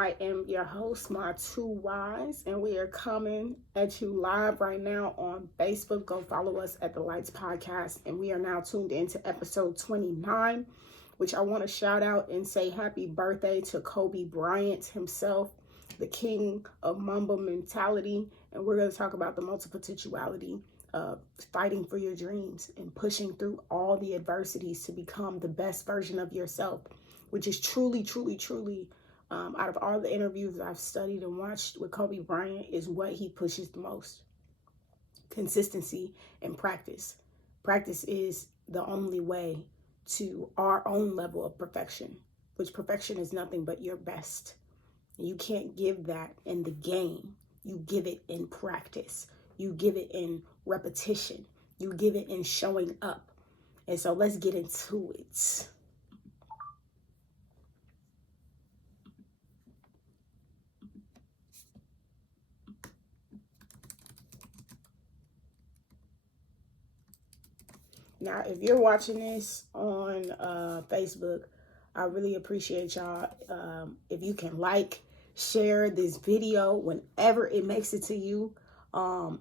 I am your host, My Two Wise, and we are coming at you live right now on Facebook. Go follow us at The Lights Podcast, and we are now tuned into episode 29, which I want to shout out and say happy birthday to Kobe Bryant himself, the king of Mamba mentality, and we're going to talk about the multipotentiality of fighting for your dreams and pushing through all the adversities to become the best version of yourself, which is truly, out of all the interviews I've studied and watched with Kobe Bryant, is what he pushes the most. Consistency and practice. Practice is the only way to our own level of perfection, which perfection is nothing but your best. You can't give that in the game. You give it in practice. You give it in repetition. You give it in showing up. And so let's get into it. Now, if you're watching this on Facebook, I really appreciate y'all. If you can share this video whenever it makes it to you.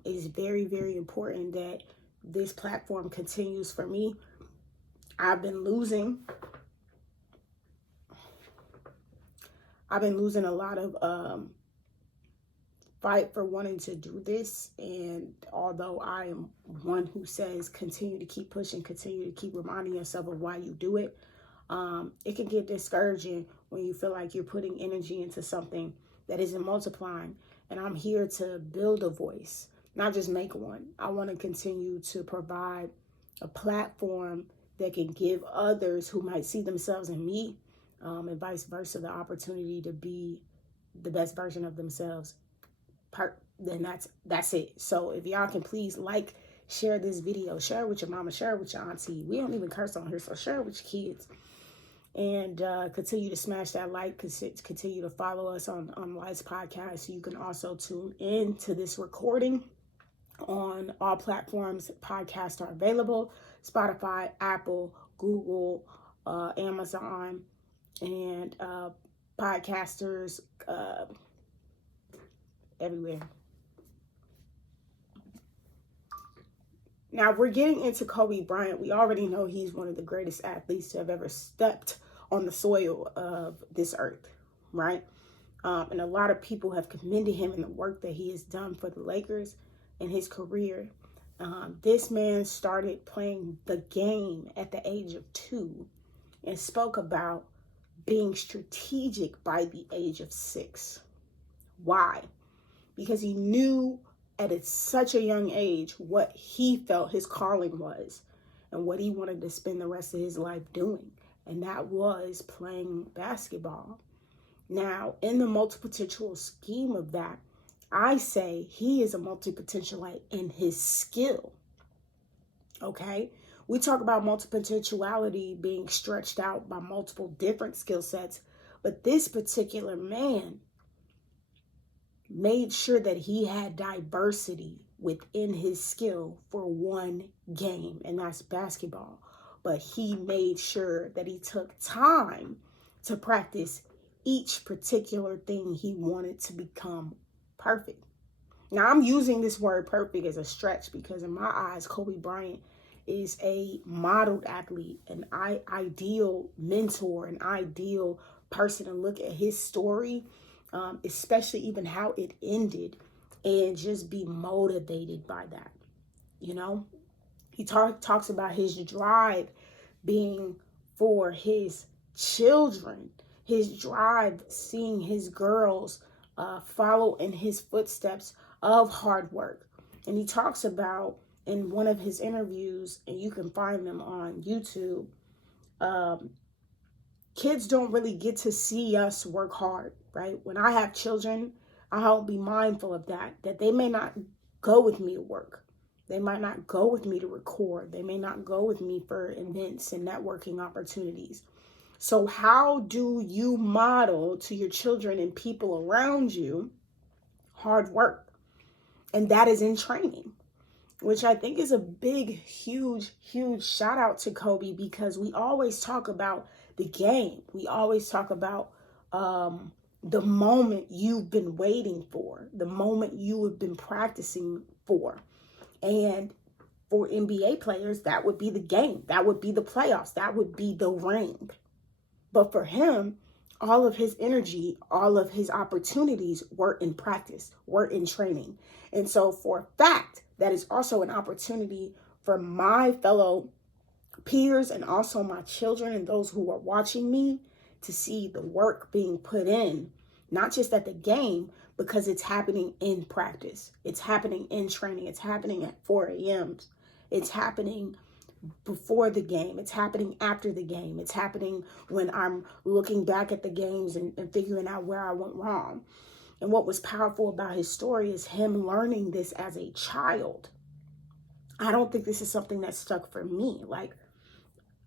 It's very, very important that this platform continues for me. I've been losing a lot of fight for wanting to do this, and although I am one who says continue to keep pushing, continue to keep reminding yourself of why you do it, it can get discouraging when you feel like you're putting energy into something that isn't multiplying. And I'm here to build a voice, not just make one. I want to continue to provide a platform that can give others who might see themselves in me, and vice versa, the opportunity to be the best version of themselves. Then that's it. So if y'all can please share this video, share it with your mama, share it with your auntie. We don't even curse on here, so share it with your kids. And continue to smash that continue to follow us on Lights Podcast. You can also tune in to this recording on all platforms. Podcasts are available: Spotify, Apple, Google, Amazon, and podcasters everywhere. Now, we're getting into Kobe Bryant. We already know he's one of the greatest athletes to have ever stepped on the soil of this earth, right? And a lot of people have commended him in the work that he has done for the Lakers in his career. This man started playing the game at the age of 2 and spoke about being strategic by the age of 6. Why? Because he knew at such a young age what he felt his calling was and what he wanted to spend the rest of his life doing. And that was playing basketball. Now, in the multipotential scheme of that, I say he is a multipotentialite in his skill. Okay? We talk about multipotentiality being stretched out by multiple different skill sets, but this particular man made sure that he had diversity within his skill for one game, and that's basketball. But he made sure that he took time to practice each particular thing he wanted to become perfect. Now, I'm using this word perfect as a stretch because in my eyes, Kobe Bryant is a modeled athlete, an ideal mentor, an ideal person to look at his story, especially even how it ended, and just be motivated by that. You know, he talks about his drive being for his children, his drive seeing his girls follow in his footsteps of hard work. And he talks about in one of his interviews, and you can find them on YouTube, kids don't really get to see us work hard, right? When I have children, I'll be mindful of that they may not go with me to work. They might not go with me to record. They may not go with me for events and networking opportunities. So how do you model to your children and people around you hard work? And that is in training, which I think is a big, huge shout out to Kobe, because we always talk about the game. We always talk about the moment you've been waiting for, the moment you have been practicing for. And for NBA players, that would be the game. That would be the playoffs. That would be the ring. But for him, all of his energy, all of his opportunities were in practice, were in training. And so for a fact, that is also an opportunity for my fellow peers and also my children and those who are watching me to see the work being put in, not just at the game, because it's happening in practice. It's happening in training. It's happening at 4 a.m. It's happening before the game. It's happening after the game. It's happening when I'm looking back at the games and figuring out where I went wrong. And what was powerful about his story is him learning this as a child. I don't think this is something that stuck for me. Like,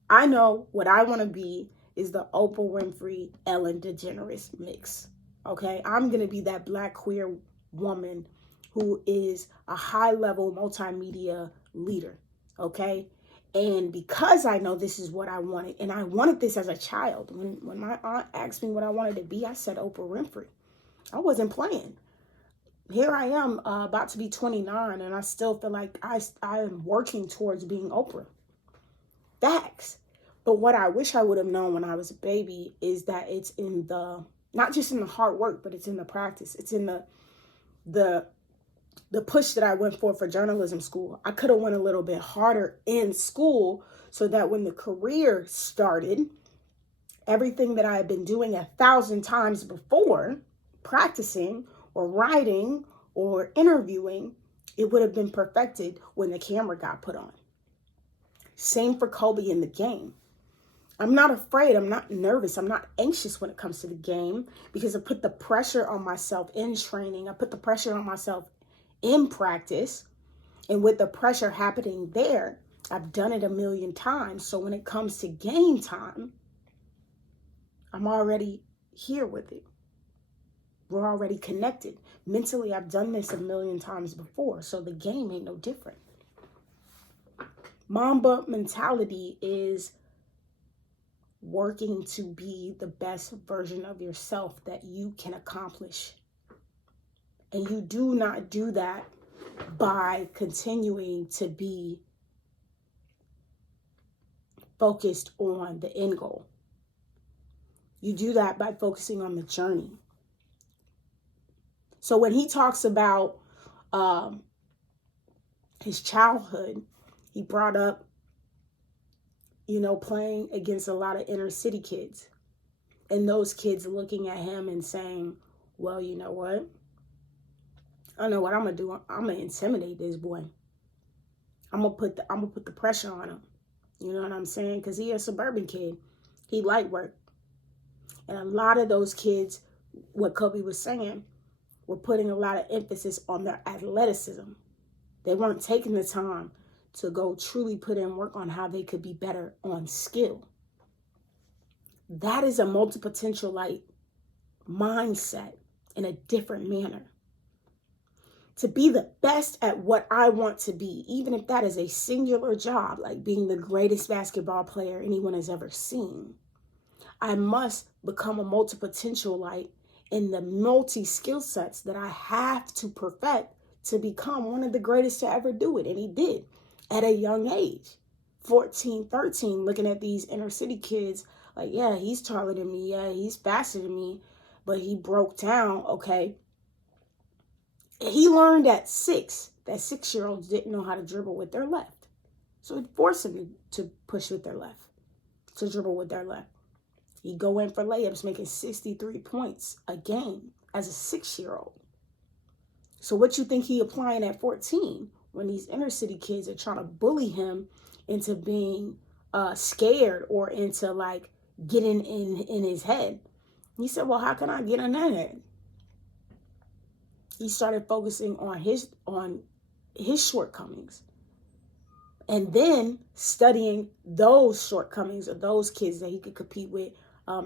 I know what I want to be is the Oprah Winfrey, Ellen DeGeneres mix. Okay, I'm going to be that Black queer woman who is a high-level multimedia leader. Okay, and because I know this is what I wanted, and I wanted this as a child. When my aunt asked me what I wanted to be, I said Oprah Winfrey. I wasn't playing. Here I am about to be 29, and I still feel like I am working towards being Oprah. Facts. But what I wish I would have known when I was a baby is that it's in the, not just in the hard work, but it's in the practice. It's in the push that I went for journalism school. I could have went a little bit harder in school so that when the career started, everything that I had been doing 1,000 times before, practicing or writing or interviewing, it would have been perfected when the camera got put on. Same for Kobe in the game. I'm not afraid. I'm not nervous. I'm not anxious when it comes to the game because I put the pressure on myself in training. I put the pressure on myself in practice. And with the pressure happening there, I've done it 1,000,000 times. So when it comes to game time, I'm already here with it. We're already connected. Mentally, I've done this 1,000,000 times before. So the game ain't no different. Mamba mentality is working to be the best version of yourself that you can accomplish. And you do not do that by continuing to be focused on the end goal. You do that by focusing on the journey. So when he talks about his childhood, he brought up, playing against a lot of inner city kids. And those kids looking at him and saying, well, you know what? I know what I'm going to do. I'm going to intimidate this boy. I'm going to put the pressure on him. You know what I'm saying? Because he a suburban kid. He light work. And a lot of those kids, what Kobe was saying, were putting a lot of emphasis on their athleticism. They weren't taking the time to go truly put in work on how they could be better on skill. That is a multipotentialite mindset in a different manner. To be the best at what I want to be, even if that is a singular job, like being the greatest basketball player anyone has ever seen, I must become a multipotentialite in the multi-skill sets that I have to perfect to become one of the greatest to ever do it. And he did at a young age, 14, 13, looking at these inner city kids like, yeah, he's taller than me. Yeah, he's faster than me. But he broke down, okay. He learned at 6 that 6-year-olds didn't know how to dribble with their left. So it forced him to push with their left, to dribble with their left. He'd go in for layups, making 63 points a game as a 6-year-old. So what you think he applying at 14 when these inner city kids are trying to bully him into being scared or into like getting in his head? He said, well, how can I get in that head? He started focusing on his shortcomings and then studying those shortcomings of those kids that he could compete with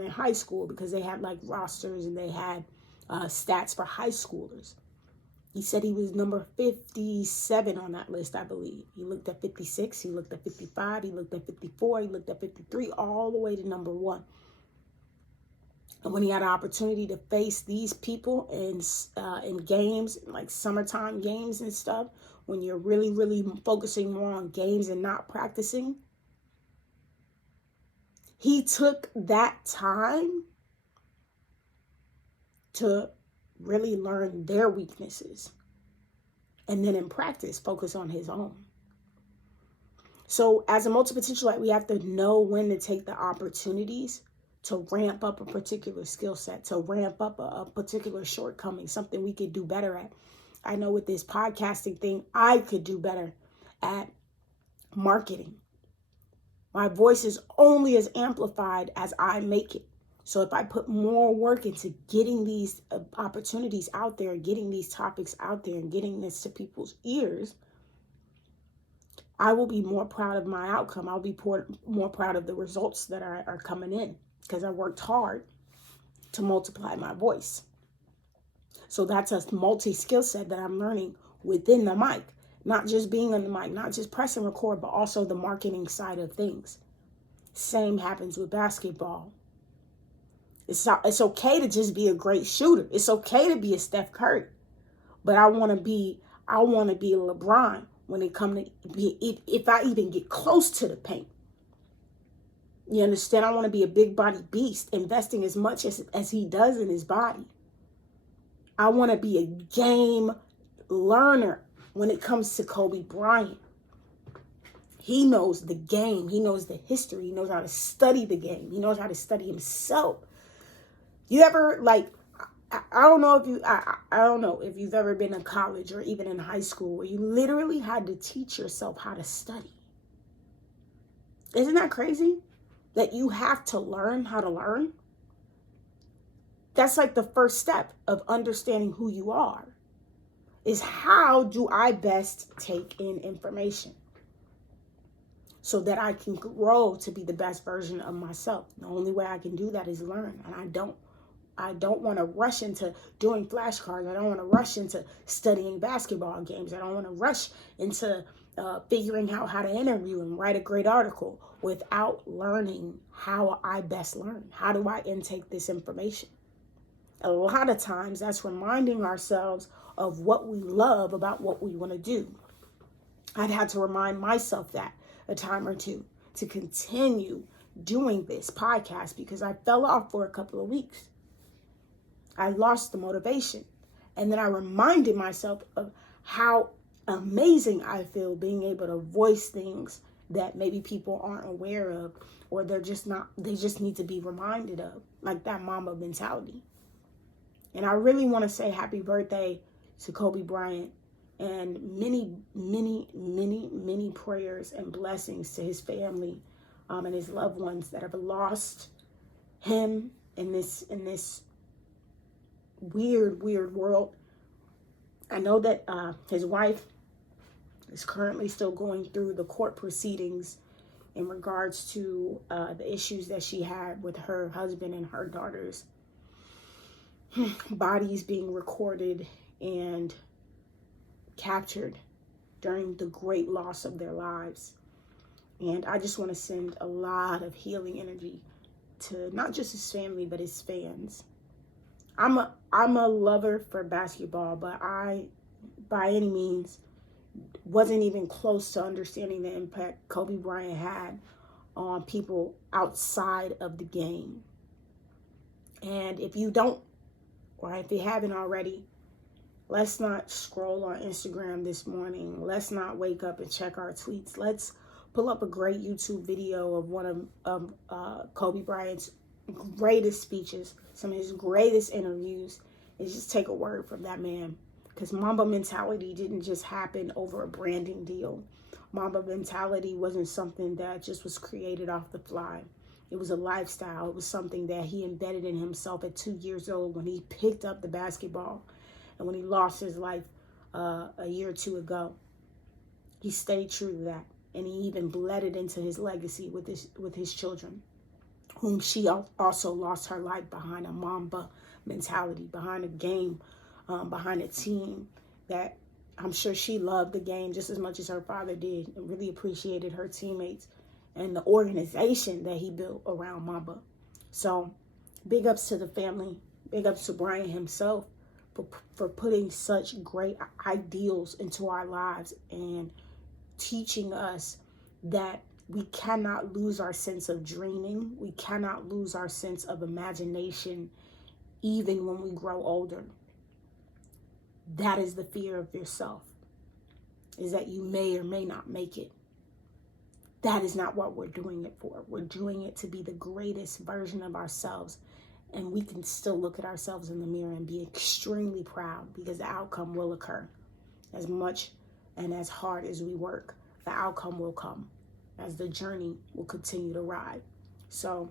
in high school, because they had like rosters and they had stats for high schoolers. He said he was number 57 on that list, I believe. He looked at 56, he looked at 55, he looked at 54, he looked at 53, all the way to number 1. And when he had an opportunity to face these people in games, like summertime games and stuff, when you're really, really focusing more on games and not practicing, he took that time to really learn their weaknesses. And then in practice, focus on his own. So as a multipotentialite, we have to know when to take the opportunities to ramp up a particular skill set, to ramp up a particular shortcoming, something we could do better at. I know with this podcasting thing, I could do better at marketing. My voice is only as amplified as I make it. So if I put more work into getting these opportunities out there, getting these topics out there, and getting this to people's ears, I will be more proud of my outcome. I'll be more proud of the results that are coming in, because I worked hard to multiply my voice. So that's a multi-skill set that I'm learning within the mic, not just being on the mic, not just press and record, but also the marketing side of things. Same happens with basketball. It's okay to just be a great shooter. It's okay to be a Steph Curry, but I want to be a LeBron when it comes to if I even get close to the paint. You understand? I want to be a big body beast, investing as much as he does in his body. I want to be a game learner when it comes to Kobe Bryant. He knows the game. He knows the history. He knows how to study the game. He knows how to study himself. You ever, like, I don't know if you've ever been in college or even in high school where you literally had to teach yourself how to study. Isn't that crazy? That you have to learn how to learn? That's like the first step of understanding who you are, is how do I best take in information so that I can grow to be the best version of myself. The only way I can do that is learn. And I don't want to rush into doing flashcards. I don't want to rush into studying basketball games. I don't want to rush into figuring out how to interview and write a great article without learning how I best learn. How do I intake this information? A lot of times that's reminding ourselves of what we love about what we want to do. I'd had to remind myself that a time or two to continue doing this podcast because I fell off for a couple of weeks. I lost the motivation. And then I reminded myself of how amazing I feel being able to voice things that maybe people aren't aware of, or they just need to be reminded of, like that Mamba mentality. And I really want to say happy birthday to Kobe Bryant, and many, many, many, many prayers and blessings to his family and his loved ones that have lost him in this weird world. I know that his wife is currently still going through the court proceedings in regards to the issues that she had with her husband and her daughters. Bodies being recorded and captured during the great loss of their lives. And I just want to send a lot of healing energy to not just his family, but his fans. I'm a lover for basketball, but I, by any means, wasn't even close to understanding the impact Kobe Bryant had on people outside of the game. And if you don't, or if you haven't already, let's not scroll on Instagram this morning. Let's not wake up and check our tweets. Let's pull up a great YouTube video of one of Kobe Bryant's greatest speeches, some of his greatest interviews, and just take a word from that man. Because Mamba mentality didn't just happen over a branding deal. Mamba mentality wasn't something that just was created off the fly. It was a lifestyle. It was something that he embedded in himself at 2 years old when he picked up the basketball and when he lost his life a year or two ago. He stayed true to that, and he even bled it into his legacy with his children, whom she also lost her life behind a Mamba mentality, behind a game, behind a team that I'm sure she loved the game just as much as her father did, and really appreciated her teammates and the organization that he built around Mamba. So Big ups to the family. Big ups to Brian himself for putting such great ideals into our lives and teaching us that we cannot lose our sense of dreaming. We cannot lose our sense of imagination even when we grow older. That is the fear of yourself, is that you may or may not make it. That is not what we're doing it for. We're doing it to be the greatest version of ourselves. And we can still look at ourselves in the mirror and be extremely proud, because the outcome will occur. As much and as hard as we work, the outcome will come as the journey will continue to ride. So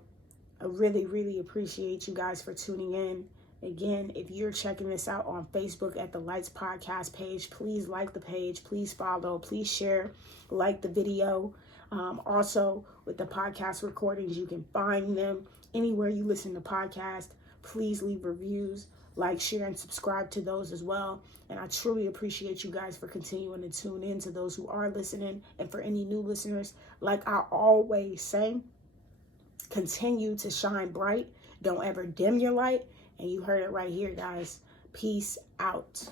I really, really appreciate you guys for tuning in. Again, if you're checking this out on Facebook at the Lights Podcast page, please like the page, please follow, please share, like the video. Also, with the podcast recordings, you can find them anywhere you listen to podcasts. Please leave reviews, like, share, and subscribe to those as well. And I truly appreciate you guys for continuing to tune in, to those who are listening. And for any new listeners, like I always say, continue to shine bright. Don't ever dim your light. And you heard it right here, guys. Peace out.